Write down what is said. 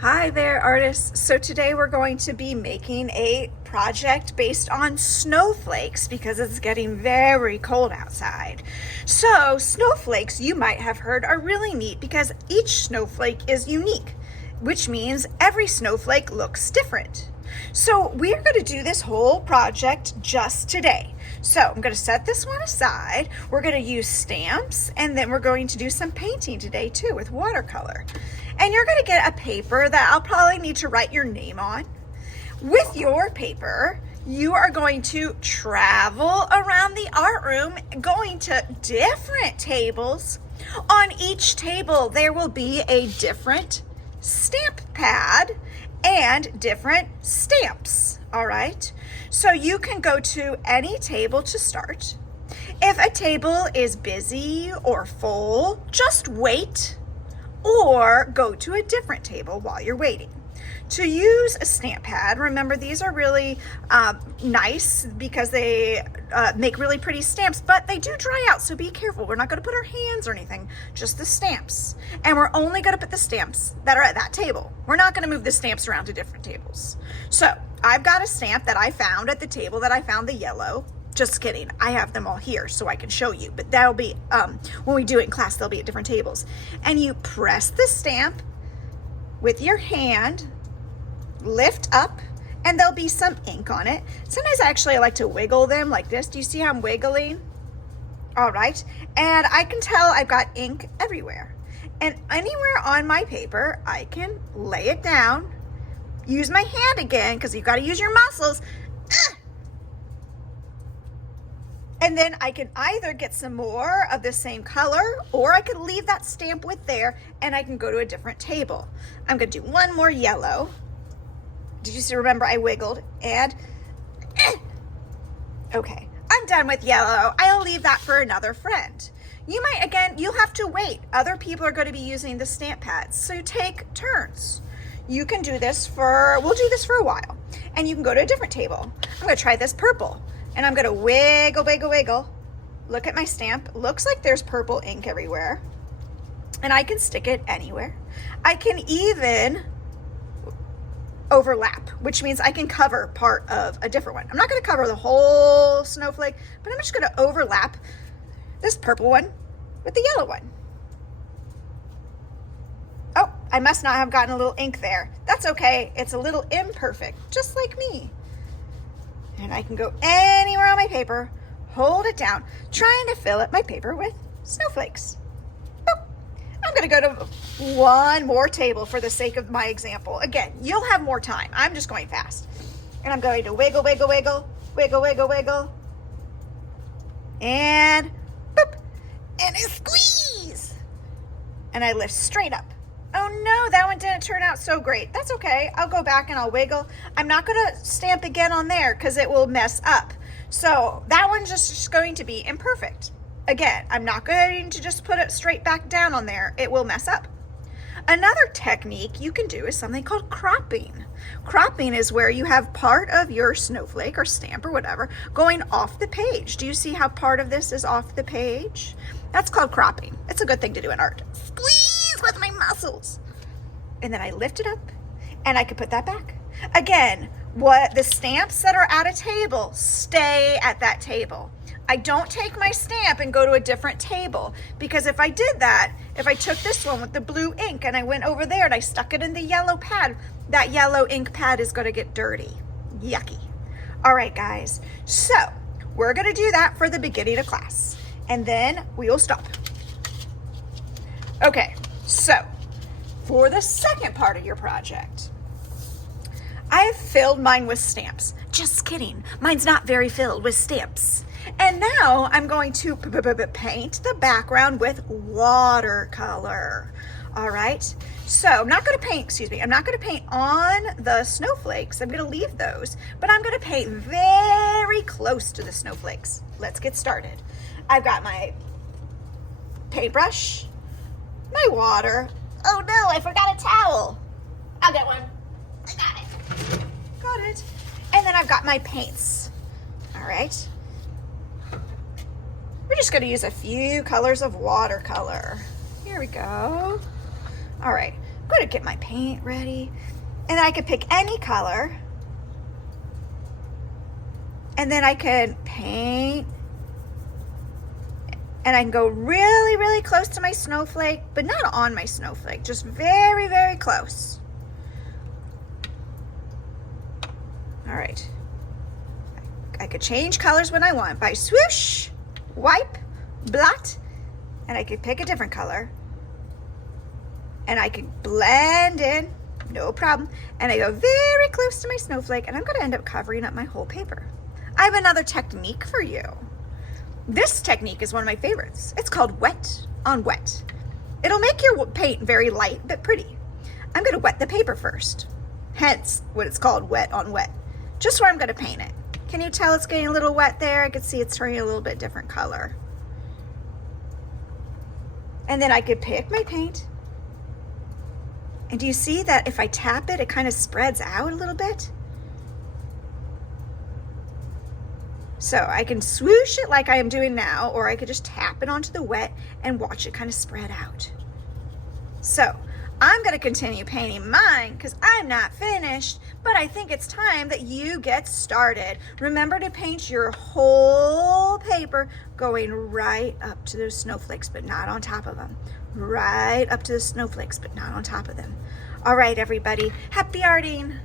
Hi there, artists. So today we're going to be making a project based on snowflakes because it's getting very cold outside. So snowflakes, you might have heard, are really neat because each snowflake is unique, which means every snowflake looks different. So we're going to do this whole project just today. So I'm going to set this one aside. We're going to use stamps, and then we're going to do some painting today too with watercolor. And you're going to get a paper that I'll probably need to write your name on. With your paper, you are going to travel around the art room, going to different tables. On each table, there will be a different stamp pad and different stamps, all right? So you can go to any table to start. If a table is busy or full, just wait or go to a different table while you're waiting. To use a stamp pad, remember these are really nice because they make really pretty stamps, but they do dry out, so be careful. We're not going to put our hands or anything, just the stamps. And we're only going to put the stamps that are at that table. We're not going to move the stamps around to different tables. So I've got a stamp that I found at the table that I found the yellow. Just kidding, I have them all here so I can show you, but that'll be, when we do it in class, they'll be at different tables. And you press the stamp with your hand, lift up, and there'll be some ink on it. Sometimes actually I like to wiggle them like this. Do you see how I'm wiggling? All right, and I can tell I've got ink everywhere. And anywhere on my paper, I can lay it down, use my hand again, because you've got to use your muscles. And then I can either get some more of the same color, or I could leave that stamp with there and I can go to a different table. I'm going to do one more yellow. Did you see, remember I wiggled and okay, I'm done with yellow. I'll leave that for another friend. You might, again, you'll have to wait. Other people are going to be using the stamp pads, so take turns. You can do this we'll do this for a while, and you can go to a different table. I'm going to try this purple. And I'm gonna wiggle, wiggle, wiggle. Look at my stamp. Looks like there's purple ink everywhere. And I can stick it anywhere. I can even overlap, which means I can cover part of a different one. I'm not gonna cover the whole snowflake, but I'm just gonna overlap this purple one with the yellow one. Oh, I must not have gotten a little ink there. That's okay, it's a little imperfect, just like me. And I can go anywhere on my paper, hold it down, trying to fill up my paper with snowflakes. Boop. I'm going to go to one more table for the sake of my example. Again, you'll have more time. I'm just going fast. And I'm going to wiggle, wiggle, wiggle, wiggle, wiggle, wiggle. And boop. And I squeeze. And I lift straight up. Oh no, that one didn't turn out so great. That's okay. I'll go back and I'll wiggle. I'm not going to stamp again on there because it will mess up. So that one's just going to be imperfect. Again, I'm not going to just put it straight back down on there. It will mess up. Another technique you can do is something called cropping. Cropping is where you have part of your snowflake or stamp or whatever going off the page. Do you see how part of this is off the page? That's called cropping. It's a good thing to do in art. Squeeze with my muscles. And then I lift it up and I can put that back. Again, what the stamps that are at a table stay at that table. I don't take my stamp and go to a different table, because if I did that, if I took this one with the blue ink and I went over there and I stuck it in the yellow pad, that yellow ink pad is going to get dirty. Yucky. All right, guys. So we're going to do that for the beginning of class, and then we will stop. Okay. So, for the second part of your project, I've filled mine with stamps. Just kidding, mine's not very filled with stamps. And now I'm going to paint the background with watercolor. All right, so I'm not going to paint on the snowflakes. I'm going to leave those, but I'm going to paint very close to the snowflakes. Let's get started. I've got my paintbrush, my water. Oh no, I forgot a towel. I'll get one. I got it. Got it. And then I've got my paints. All right. We're just going to use a few colors of watercolor. Here we go. All right. I'm gonna get my paint ready, and I could pick any color, and then I can paint, and I can go really, really close to my snowflake, but not on my snowflake, just very, very close. All right. I could change colors when I want by swoosh, wipe, blot, and I could pick a different color. And I could blend in, no problem. And I go very close to my snowflake, and I'm gonna end up covering up my whole paper. I have another technique for you. This technique is one of my favorites. It's called wet on wet. It'll make your paint very light but pretty. I'm gonna wet the paper first, hence what it's called wet on wet, just where I'm gonna paint it. Can you tell it's getting a little wet there? I can see it's turning a little bit different color. And then I could pick my paint. And do you see that if I tap it, it kind of spreads out a little bit? So I can swoosh it like I am doing now, or I could just tap it onto the wet and watch it kind of spread out. So I'm gonna continue painting mine because I'm not finished, but I think it's time that you get started. Remember to paint your whole paper going right up to those snowflakes, but not on top of them. Right up to the snowflakes, but not on top of them. All right, everybody, happy arting.